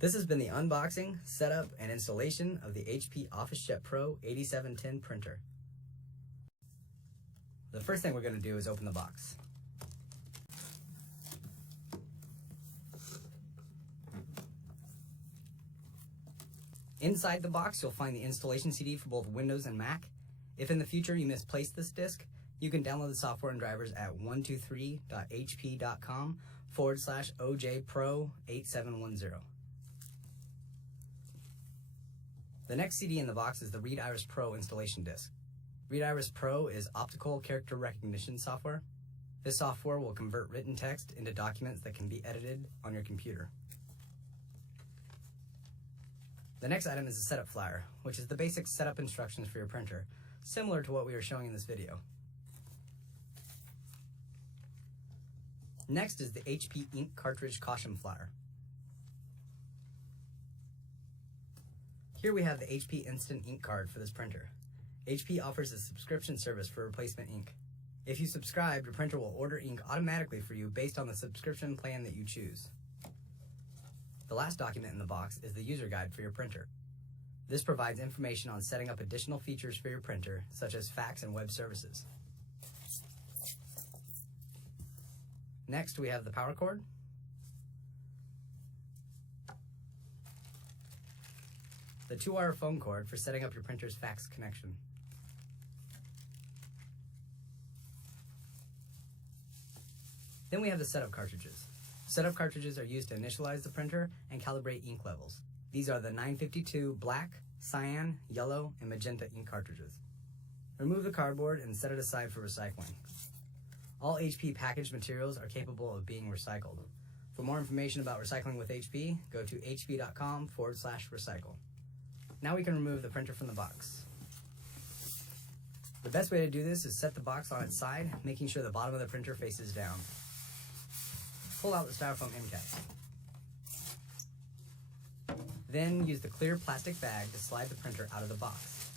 This has been the unboxing, setup, and installation of the HP OfficeJet Pro 8710 printer. The first thing we're going to do is open the box. Inside the box, you'll find the installation CD for both Windows and Mac. If in the future you misplace this disk, you can download the software and drivers at 123.hp.com/OJPro8710. The next CD in the box is the ReadIris Pro installation disk. ReadIris Pro is optical character recognition software. This software will convert written text into documents that can be edited on your computer. The next item is a setup flyer, which is the basic setup instructions for your printer, similar to what we are showing in this video. Next is the HP Ink Cartridge Caution Flyer. Here we have the HP Instant Ink Card for this printer. HP offers a subscription service for replacement ink. If you subscribe, your printer will order ink automatically for you based on the subscription plan that you choose. The last document in the box is the user guide for your printer. This provides information on setting up additional features for your printer, such as fax and web services. Next, we have the power cord, the 2-wire phone cord for setting up your printer's fax connection, then we have the setup cartridges. Setup cartridges are used to initialize the printer and calibrate ink levels. These are the 952 black, cyan, yellow, and magenta ink cartridges. Remove the cardboard and set it aside for recycling. All HP packaged materials are capable of being recycled. For more information about recycling with HP, go to hp.com/recycle. Now we can remove the printer from the box. The best way to do this is set the box on its side, making sure the bottom of the printer faces down. Pull out the styrofoam end caps. Then use the clear plastic bag to slide the printer out of the box.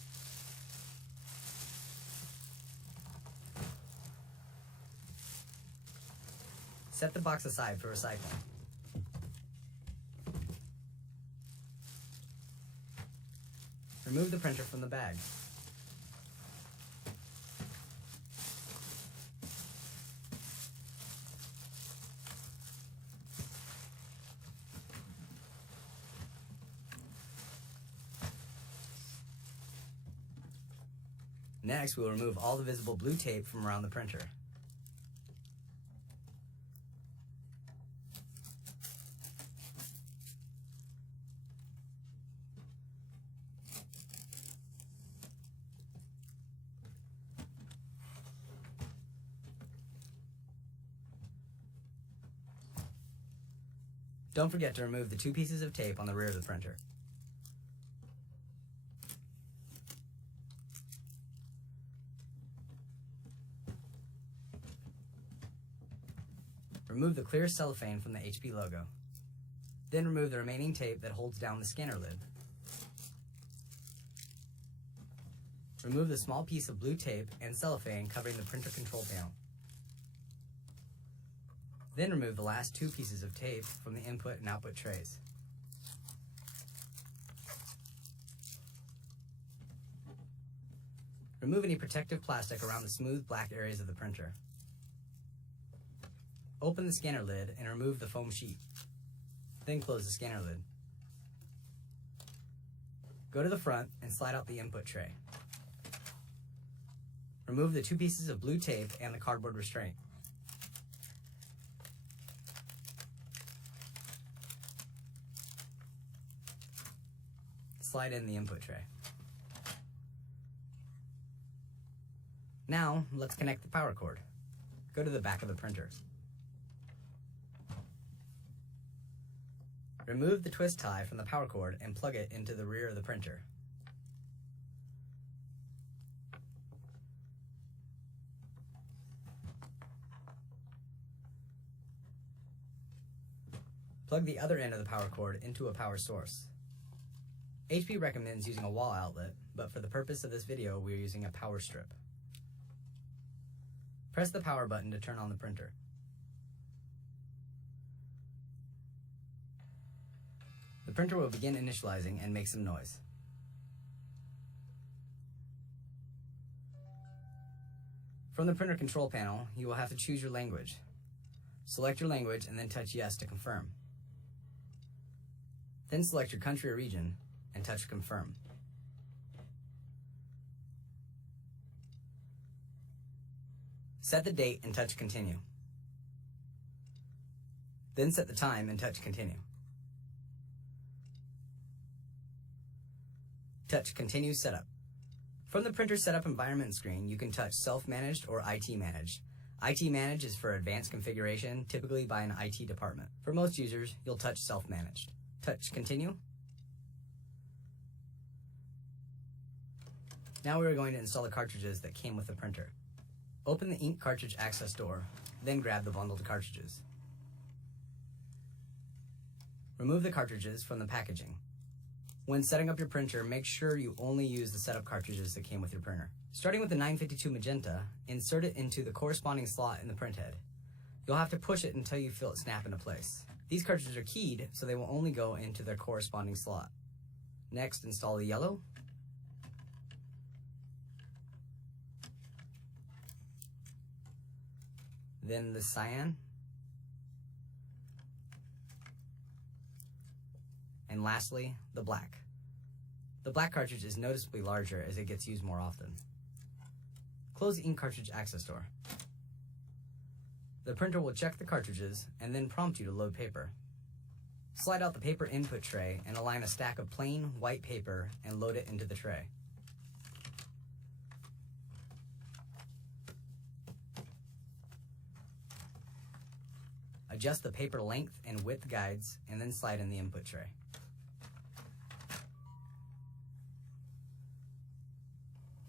Set the box aside for recycling. Remove the printer from the bag. Next, we will remove all the visible blue tape from around the printer. Don't forget to remove the 2 pieces of tape on the rear of the printer. Remove the clear cellophane from the HP logo. Then remove the remaining tape that holds down the scanner lid. Remove the small piece of blue tape and cellophane covering the printer control panel. Then remove the last 2 pieces of tape from the input and output trays. Remove any protective plastic around the smooth black areas of the printer. Open the scanner lid and remove the foam sheet. Then close the scanner lid. Go to the front and slide out the input tray. Remove the 2 pieces of blue tape and the cardboard restraint. Slide in the input tray. Now, let's connect the power cord. Go to the back of the printer. Remove the twist tie from the power cord and plug it into the rear of the printer. Plug the other end of the power cord into a power source. HP recommends using a wall outlet, but for the purpose of this video, we are using a power strip. Press the power button to turn on the printer. The printer will begin initializing and make some noise. From the printer control panel, you will have to choose your language. Select your language and then touch Yes to confirm. Then select your country or region and touch Confirm. Set the date and touch Continue. Then set the time and touch Continue. Touch Continue Setup. From the printer setup environment screen, you can touch Self-Managed or IT Managed. IT Managed is for advanced configuration, typically by an IT department. For most users, you'll touch Self-Managed. Touch Continue. Now we are going to install the cartridges that came with the printer. Open the ink cartridge access door, then grab the bundled cartridges. Remove the cartridges from the packaging. When setting up your printer, make sure you only use the setup cartridges that came with your printer. Starting with the 952 magenta, insert it into the corresponding slot in the printhead. You'll have to push it until you feel it snap into place. These cartridges are keyed, so they will only go into their corresponding slot. Next, install the yellow. Then the cyan. And lastly, the black. The black cartridge is noticeably larger as it gets used more often. Close the ink cartridge access door. The printer will check the cartridges and then prompt you to load paper. Slide out the paper input tray and align a stack of plain white paper and load it into the tray. Adjust the paper length and width guides and then slide in the input tray.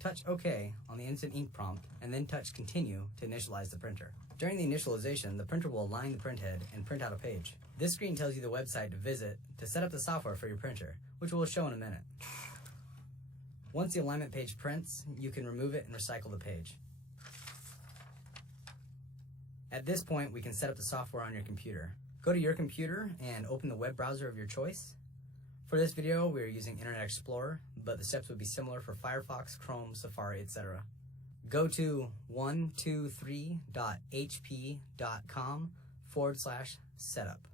Touch OK on the instant ink prompt and then touch Continue to initialize the printer. During the initialization, the printer will align the printhead and print out a page. This screen tells you the website to visit to set up the software for your printer, which we'll show in a minute. Once the alignment page prints, you can remove it and recycle the page. At this point, we can set up the software on your computer. Go to your computer and open the web browser of your choice. For this video, we are using Internet Explorer, but the steps would be similar for Firefox, Chrome, Safari, etc. Go to 123.hp.com/setup.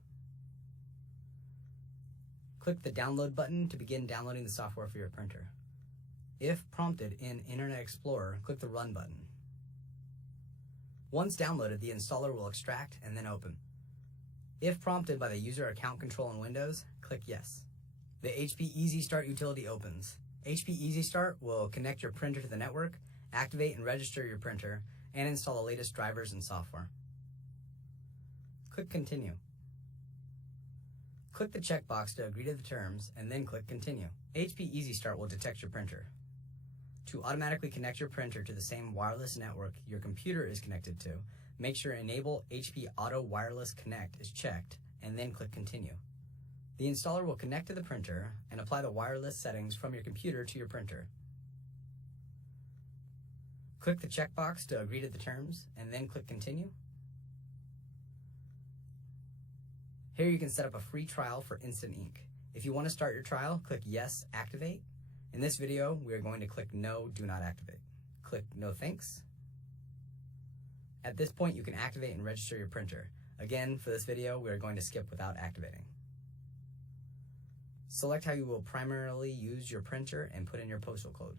Click the download button to begin downloading the software for your printer. If prompted in Internet Explorer, click the Run button. Once downloaded, the installer will extract and then open. If prompted by the user account control in Windows, click Yes. The HP Easy Start utility opens. HP Easy Start will connect your printer to the network, activate and register your printer, and install the latest drivers and software. Click Continue. Click the checkbox to agree to the terms, and then click Continue. HP Easy Start will detect your printer. To automatically connect your printer to the same wireless network your computer is connected to, make sure Enable HP Auto Wireless Connect is checked, and then click Continue. The installer will connect to the printer and apply the wireless settings from your computer to your printer. Click the checkbox to agree to the terms, and then click Continue. Here you can set up a free trial for Instant Ink. If you want to start your trial, click Yes, Activate. In this video, we are going to click No, Do Not Activate. Click No Thanks. At this point, you can activate and register your printer. Again, for this video, we are going to skip without activating. Select how you will primarily use your printer and put in your postal code.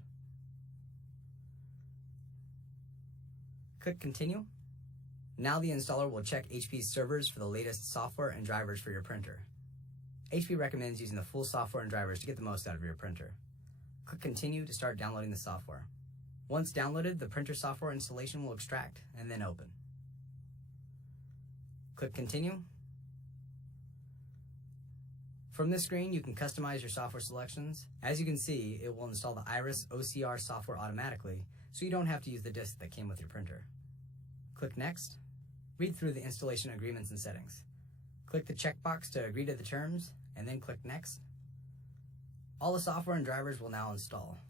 Click Continue. Now the installer will check HP's servers for the latest software and drivers for your printer. HP recommends using the full software and drivers to get the most out of your printer. Click Continue to start downloading the software. Once downloaded, the printer software installation will extract and then open. Click Continue. From this screen, you can customize your software selections. As you can see, it will install the Iris OCR software automatically, so you don't have to use the disk that came with your printer. Click Next. Read through the installation agreements and settings. Click the checkbox to agree to the terms, and then click Next. All the software and drivers will now install.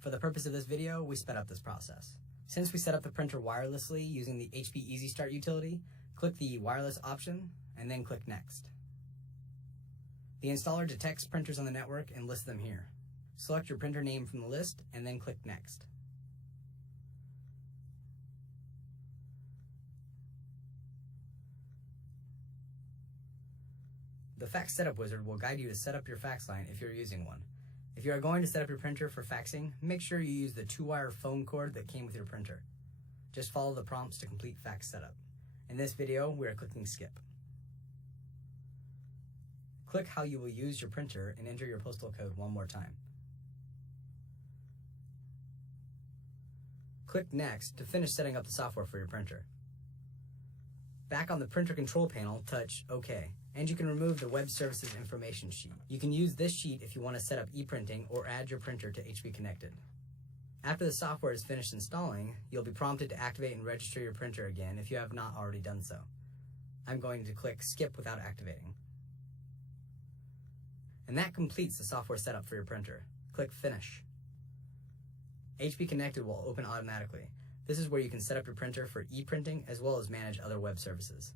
For the purpose of this video, we sped up this process. Since we set up the printer wirelessly using the HP Easy Start utility, click the wireless option, and then click Next. The installer detects printers on the network and lists them here. Select your printer name from the list and then click Next. The Fax Setup Wizard will guide you to set up your fax line if you're using one. If you are going to set up your printer for faxing, make sure you use the 2-wire phone cord that came with your printer. Just follow the prompts to complete fax setup. In this video, we are clicking Skip. Click how you will use your printer and enter your postal code one more time. Click Next to finish setting up the software for your printer. Back on the printer control panel, touch OK, and you can remove the Web Services Information sheet. You can use this sheet if you want to set up e-printing or add your printer to HP Connected. After the software is finished installing, you'll be prompted to activate and register your printer again if you have not already done so. I'm going to click Skip without activating. And that completes the software setup for your printer. Click Finish. HP Connected will open automatically. This is where you can set up your printer for e-printing as well as manage other web services.